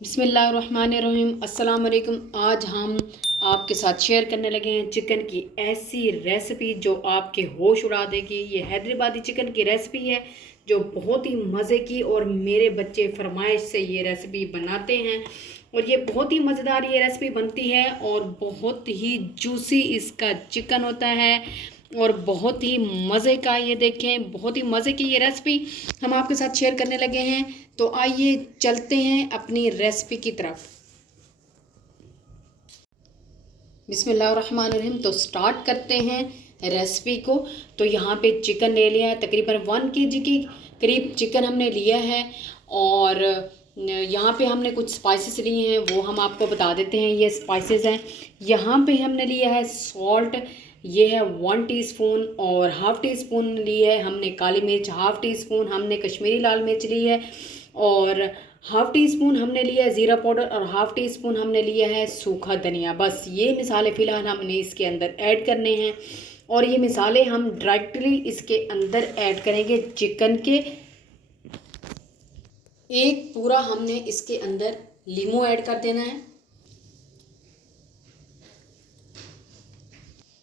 बिस्मिल्लाहिर्रहमानिर्रहीम। अस्सलाम वालेकुम। आज हम आपके साथ शेयर करने लगे हैं चिकन की ऐसी रेसिपी जो आपके होश उड़ा देगी। ये हैदराबादी चिकन की रेसिपी है जो बहुत ही मज़े की, और मेरे बच्चे फरमाइश से ये रेसिपी बनाते हैं और ये बहुत ही मज़ेदार ये रेसिपी बनती है और बहुत ही जूसी इसका चिकन होता है और बहुत ही मज़े का। ये देखें, बहुत ही मज़े की ये रेसिपी हम आपके साथ शेयर करने लगे हैं। तो आइए चलते हैं अपनी रेसिपी की तरफ। बिस्मिल्लाहिर्रहमानिर्रहीम। तो स्टार्ट करते हैं रेसिपी को। तो यहाँ पे चिकन ले लिया है, तकरीबन 1 केजी के करीब चिकन हमने लिया है। और यहाँ पे हमने कुछ स्पाइसेस लिए हैं, वो हम आपको बता देते हैं। ये स्पाइसेस हैं, यहाँ पे हमने लिया है सॉल्ट, ये है 1 टीस्पून, और हाफ़ टी स्पून ली है हमने काली मिर्च, हाफ़ टी स्पून हमने कश्मीरी लाल मिर्च ली है, और हाफ़ टी स्पून हमने लिया है ज़ीरा पाउडर, और हाफ़ टी स्पून हमने लिया है सूखा धनिया। बस ये मिसाले फ़िलहाल हमने इसके अंदर ऐड करने हैं, और ये मिसाले हम डायरेक्टली इसके अंदर ऐड करेंगे चिकन के। एक पूरा हमने इसके अंदर लीमू ऐड कर देना है,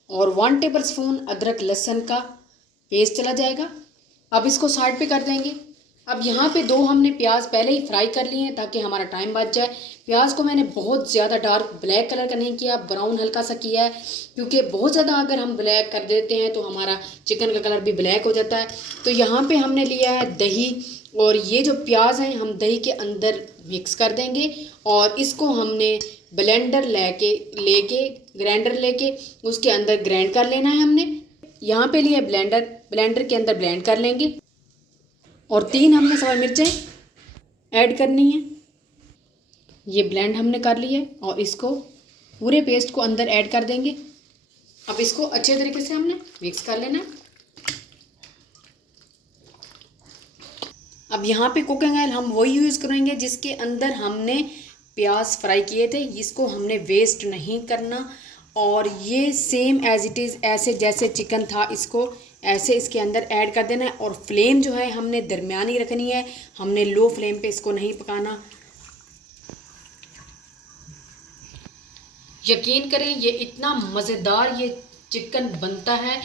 और 1 टेबल स्पून अदरक लहसुन का पेस्ट चला जाएगा। अब इसको साइड पे कर देंगे। अब यहाँ पे 2 हमने प्याज पहले ही फ्राई कर लिए हैं ताकि हमारा टाइम बच जाए। प्याज को मैंने बहुत ज़्यादा डार्क ब्लैक कलर का नहीं किया, ब्राउन हल्का सा किया है, क्योंकि बहुत ज़्यादा अगर हम ब्लैक कर देते हैं तो हमारा चिकन का कलर भी ब्लैक हो जाता है। तो यहाँ पे हमने लिया है दही, और ये जो प्याज हैं हम दही के अंदर मिक्स कर देंगे, और इसको हमने ब्लेंडर लेके ग्राइंडर लेके उसके अंदर ग्राइंड कर लेना है। हमने यहाँ पे लिया ब्लेंडर के अंदर ब्लेंड कर लेंगे, और 3 हमने सवाल मिर्चें ऐड करनी है। ये ब्लेंड हमने कर लिया है, और इसको पूरे पेस्ट को अंदर ऐड कर देंगे। अब इसको अच्छे तरीके से हमने मिक्स कर लेना है। अब यहाँ पे कुकिंग ऑयल हम वही यूज़ करेंगे जिसके अंदर हमने प्याज फ्राई किए थे, इसको हमने वेस्ट नहीं करना। और ये सेम एज इट इज़ ऐसे जैसे चिकन था, इसको ऐसे इसके अंदर ऐड कर देना है। और फ्लेम जो है हमने दरमियानी रखनी है, हमने लो फ्लेम पे इसको नहीं पकाना। यकीन करें ये इतना मज़ेदार ये चिकन बनता है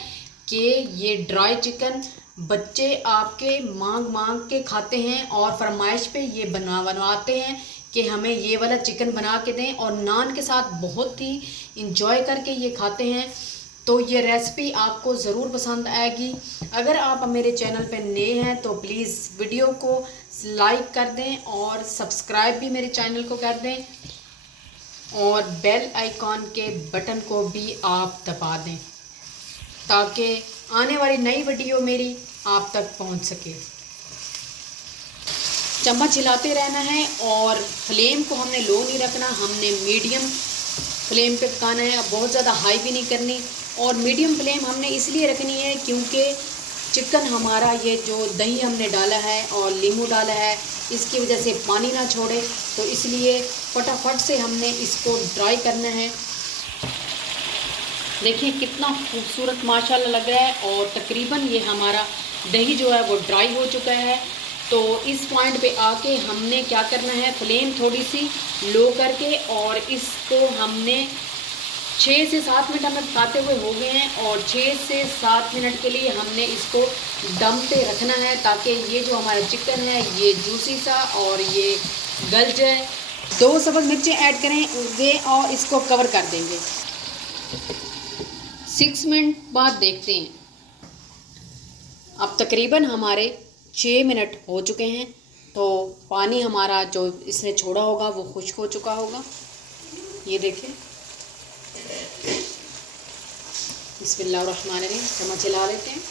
कि ये ड्राई चिकन बच्चे आपके मांग मांग के खाते हैं, और फरमाइश पे ये बनवाते हैं कि हमें ये वाला चिकन बना के दें, और नान के साथ बहुत ही इंजॉय करके ये खाते हैं। तो ये रेसिपी आपको ज़रूर पसंद आएगी। अगर आप मेरे चैनल पे नए हैं तो प्लीज़ वीडियो को लाइक कर दें, और सब्सक्राइब भी मेरे चैनल को कर दें, और बेल आइकॉन के बटन को भी आप दबा दें ताकि आने वाली नई वीडियो मेरी आप तक पहुंच सके। चम्मच हिलाते रहना है, और फ्लेम को हमने लो नहीं रखना, हमने मीडियम फ्लेम पे पकाना है। बहुत ज़्यादा हाई भी नहीं करनी, और मीडियम फ्लेम हमने इसलिए रखनी है क्योंकि चिकन हमारा ये जो दही हमने डाला है और नींबू डाला है, इसकी वजह से पानी ना छोड़े, तो इसलिए फटाफट से हमने इसको ड्राई करना है। देखिए कितना खूबसूरत माशाल्लाह लग रहा है, और तकरीबन ये हमारा दही जो है वो ड्राई हो चुका है। तो इस पॉइंट पे आके हमने क्या करना है, फ्लेम थोड़ी सी लो करके, और इसको हमने 6 से 7 मिनट हमें पकाते हुए हो गए हैं, और 6 से 7 मिनट के लिए हमने इसको दम पे रखना है ताकि ये जो हमारा चिकन है ये जूसी सा और ये गल जाए। 2 सब्ज़ मिर्चें ऐड करेंगे और इसको कवर कर देंगे। 6 मिनट बाद देखते हैं। अब तकरीबन हमारे 6 मिनट हो चुके हैं, तो पानी हमारा जो इसने छोड़ा होगा वो खुश्क हो चुका होगा। ये देखें, बिस्मिल्लाहिर्रहमानिर्रहीम। चम्मच हिला लेते हैं।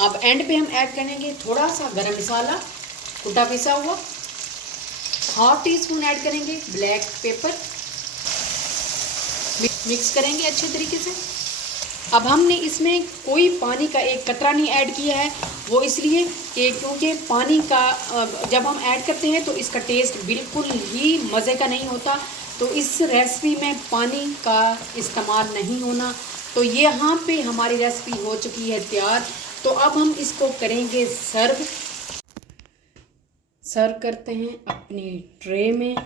अब एंड पे हम ऐड करेंगे थोड़ा सा गरम मसाला कुटा पिसा हुआ, हाफ़ टी स्पून ऐड करेंगे ब्लैक पेपर, मिक्स करेंगे अच्छे तरीके से। अब हमने इसमें कोई पानी का एक कतरा नहीं ऐड किया है, वो इसलिए कि क्योंकि पानी का जब हम ऐड करते हैं तो इसका टेस्ट बिल्कुल ही मज़े का नहीं होता। तो इस रेसिपी में पानी का इस्तेमाल नहीं होना। तो ये यहाँ पे हमारी रेसिपी हो चुकी है तैयार। तो अब हम इसको करेंगे सर्व। सर्व करते हैं अपनी ट्रे में।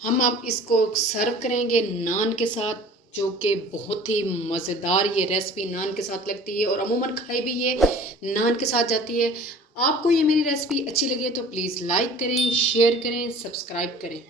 हम अब इसको सर्व करेंगे नान के साथ, जो कि बहुत ही मज़ेदार ये रेसिपी नान के साथ लगती है और अमूमन खाई भी ये नान के साथ जाती है। आपको ये मेरी रेसिपी अच्छी लगी है तो प्लीज़ लाइक करें, शेयर करें, सब्सक्राइब करें।